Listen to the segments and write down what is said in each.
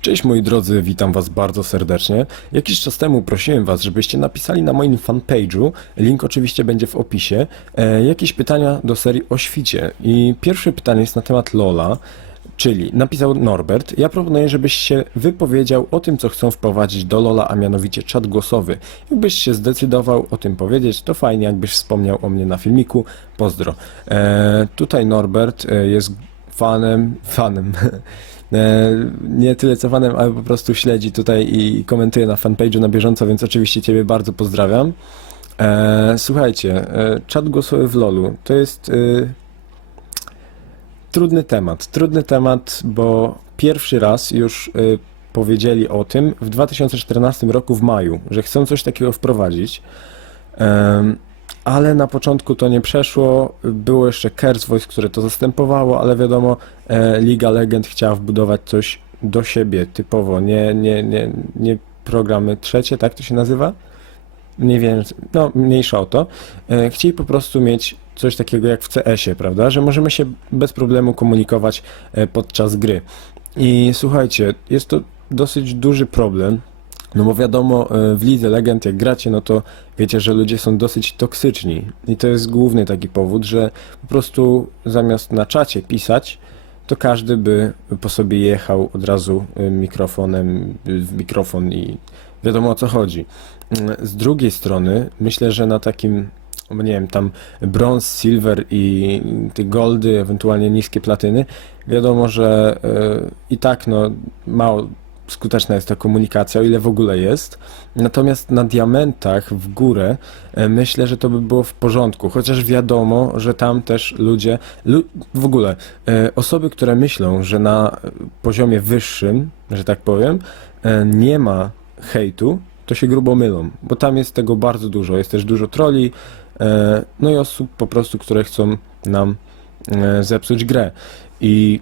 Cześć moi drodzy, witam was bardzo serdecznie. Jakiś czas temu prosiłem was, żebyście napisali na moim fanpage'u, link oczywiście będzie w opisie, e, jakieś pytania do serii o świcie. I pierwsze pytanie jest na temat Lola, czyli napisał Norbert. Ja proponuję, żebyś się wypowiedział o tym, co chcą wprowadzić do Lola, a mianowicie czat głosowy. Jakbyś się zdecydował o tym powiedzieć, to fajnie, jakbyś wspomniał o mnie na filmiku. Pozdro. E, tutaj Norbert e, jest fanem, fanem. E, nie tyle co fanem, ale po prostu śledzi tutaj i komentuje na fanpage'u na bieżąco, więc oczywiście Ciebie bardzo pozdrawiam. E, słuchajcie, e, czat głosowy w LoLu to jest trudny temat. Trudny temat, bo pierwszy raz już powiedzieli o tym w 2014 roku w maju, że chcą coś takiego wprowadzić. Ale na początku to nie przeszło. Było jeszcze Curse Voice, które to zastępowało, ale wiadomo, e, Liga Legend chciała wbudować coś do siebie typowo, nie, nie, nie, nie programy trzecie, tak to się nazywa? Nie wiem, no mniejsza o to. E, chcieli po prostu mieć coś takiego jak w CS-ie, prawda? Że możemy się bez problemu komunikować e, podczas gry. I słuchajcie, jest to dosyć duży problem, no bo wiadomo, e, w Lidze Legend jak gracie, no to wiecie, że ludzie są dosyć toksyczni. I to jest główny taki powód, że po prostu zamiast na czacie pisać, to każdy by po sobie jechał od razu y, mikrofonem y, w mikrofon i wiadomo o co chodzi. Mm, Z drugiej strony myślę, że na takim, no nie wiem, tam brąz, silver i te goldy, ewentualnie niskie platyny, wiadomo, że i tak no mało skuteczna jest ta komunikacja, o ile w ogóle jest. Natomiast na diamentach w górę e, myślę, że to by było w porządku, chociaż wiadomo, że tam też ludzie, lu, w ogóle e, osoby, które myślą, że na poziomie wyższym, że tak powiem, e, nie ma hejtu, to się grubo mylą, bo tam jest tego bardzo dużo. Jest też dużo troli, no i osób po prostu, które chcą nam zepsuć grę. I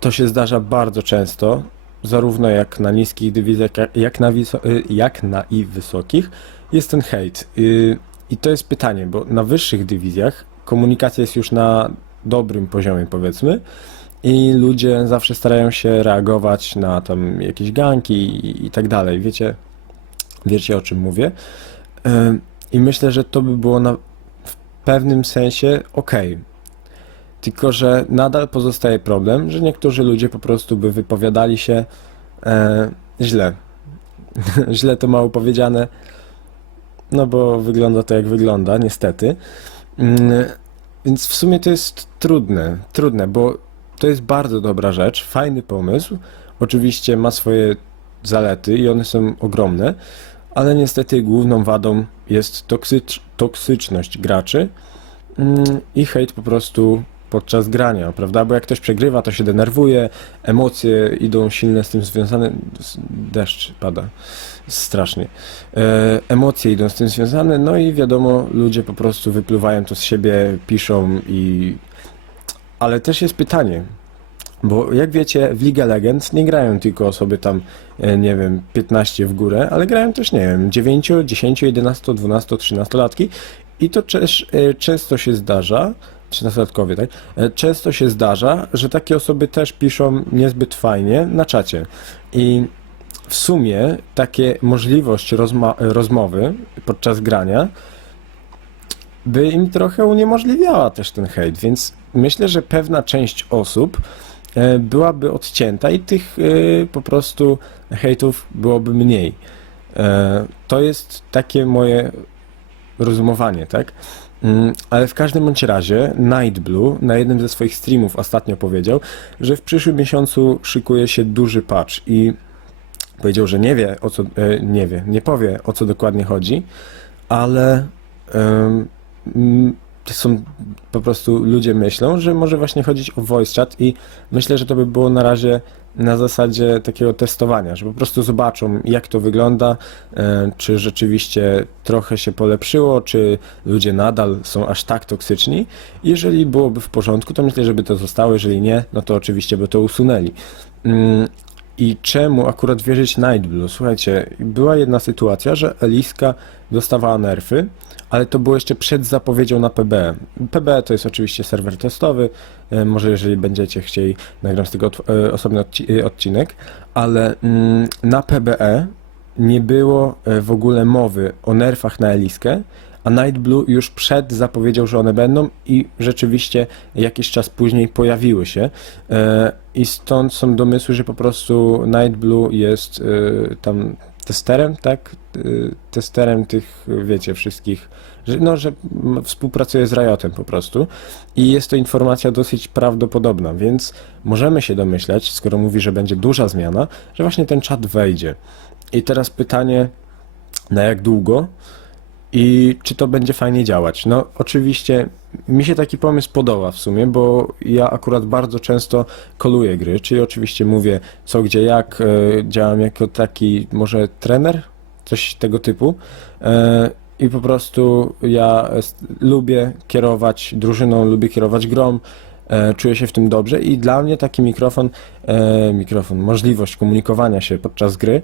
to się zdarza bardzo często, zarówno jak na niskich dywizjach, jak- na, y, jak na i wysokich, jest ten hejt. Y, I to jest pytanie, bo na wyższych dywizjach komunikacja jest już na dobrym poziomie, powiedzmy, i ludzie zawsze starają się reagować na tam jakieś ganki i, i tak dalej. Wiecie, wiecie o czym mówię. Y, I myślę, że to by było na, w pewnym sensie ok. Tylko, że nadal pozostaje problem, że niektórzy ludzie po prostu by wypowiadali się e, źle. źle to mało powiedziane, no bo wygląda to jak wygląda, niestety. Mm, Więc w sumie to jest trudne, trudne, bo to jest bardzo dobra rzecz, fajny pomysł. Oczywiście ma swoje zalety i one są ogromne, ale niestety główną wadą jest toksycz, toksyczność graczy mm, i hejt po prostu podczas grania, prawda? Bo jak ktoś przegrywa, to się denerwuje, emocje idą silne z tym związane. Deszcz pada strasznie. E, emocje idą z tym związane, no i wiadomo, ludzie po prostu wypluwają to z siebie, piszą i. Ale też jest pytanie. Bo jak wiecie, w League Legends nie grają tylko osoby tam, e, nie wiem, 15 w górę, ale grają też, nie wiem, 9, 10, 11, 12, 13 latki i to też e, często się zdarza, 13-latkowie, tak? E, Często się zdarza, że takie osoby też piszą niezbyt fajnie na czacie. I w sumie takie możliwość rozmowy podczas grania by im trochę uniemożliwiała też ten hejt, więc myślę, że pewna część osób e, byłaby odcięta i tych e, po prostu hejtów byłoby mniej. To jest takie moje rozumowanie, tak? Mm, Ale w każdym bądź razie Night Blue na jednym ze swoich streamów ostatnio powiedział, że w przyszłym miesiącu szykuje się duży patch i powiedział, że nie wie o co, e, nie wie, nie powie o co dokładnie chodzi, ale są po prostu ludzie myślą, że może właśnie chodzić o voice chat i myślę, że to by było na razie na zasadzie takiego testowania, że po prostu zobaczą jak to wygląda, e, czy rzeczywiście trochę się polepszyło, czy ludzie nadal są aż tak toksyczni. Jeżeli byłoby w porządku, to myślę, żeby to zostało, jeżeli nie, no to oczywiście by to usunęli. I czemu akurat wierzyć Nightblue? Słuchajcie, była jedna sytuacja, że Eliska dostawała nerfy, ale to było jeszcze przed zapowiedzią na PB. PB to jest oczywiście serwer testowy, e, może jeżeli będziecie chcieli, nagram z tego e, osobny e, odcinek, ale mm, na PBE nie było w ogóle mowy o nerfach na Eliskę, a Nightblue już przed zapowiedział, że one będą i rzeczywiście jakiś czas później pojawiły się. I stąd są domysły, że po prostu Nightblue jest e, tam testerem, tak? E, Testerem tych, wiecie, wszystkich, że, no, że współpracuje z Riotem po prostu. I jest to informacja dosyć prawdopodobna, więc możemy się domyślać, skoro mówi, że będzie duża zmiana, że właśnie ten czat wejdzie. I teraz pytanie, na jak długo? I czy to będzie fajnie działać? No, oczywiście mi się taki pomysł podoba w sumie, bo ja akurat bardzo często koluję gry, czyli oczywiście mówię co, gdzie, jak, e, działam jako taki może trener, coś tego typu. E, I po prostu ja lubię kierować drużyną, lubię kierować grą, e, czuję się w tym dobrze i dla mnie taki mikrofon, mikrofon, możliwość komunikowania się podczas gry,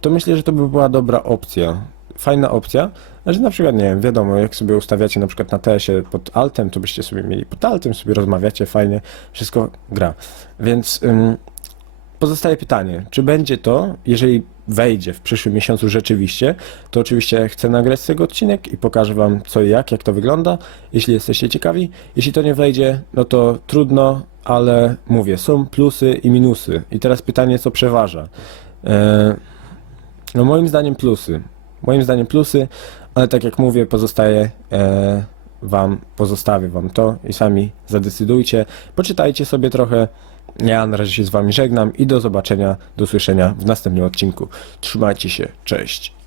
to myślę, że to by była dobra opcja. Fajna opcja, że na przykład, nie wiem, wiadomo, jak sobie ustawiacie na przykład na TS-ie pod altem, to byście sobie mieli pod altem, sobie rozmawiacie fajnie, wszystko gra. Więc ym, pozostaje pytanie, czy będzie to, jeżeli wejdzie w przyszłym miesiącu rzeczywiście, to oczywiście chcę nagrać z tego odcinek i pokażę wam co i jak, jak to wygląda, jeśli jesteście ciekawi. Jeśli to nie wejdzie, no to trudno, ale mówię, są plusy i minusy. I teraz pytanie, co przeważa. E, no moim zdaniem plusy. Moim zdaniem plusy, ale tak jak mówię, pozostaje e, wam, pozostawię wam to i sami zadecydujcie. Poczytajcie sobie trochę. Ja na razie się z wami żegnam i do zobaczenia, do usłyszenia w następnym odcinku. Trzymajcie się, cześć.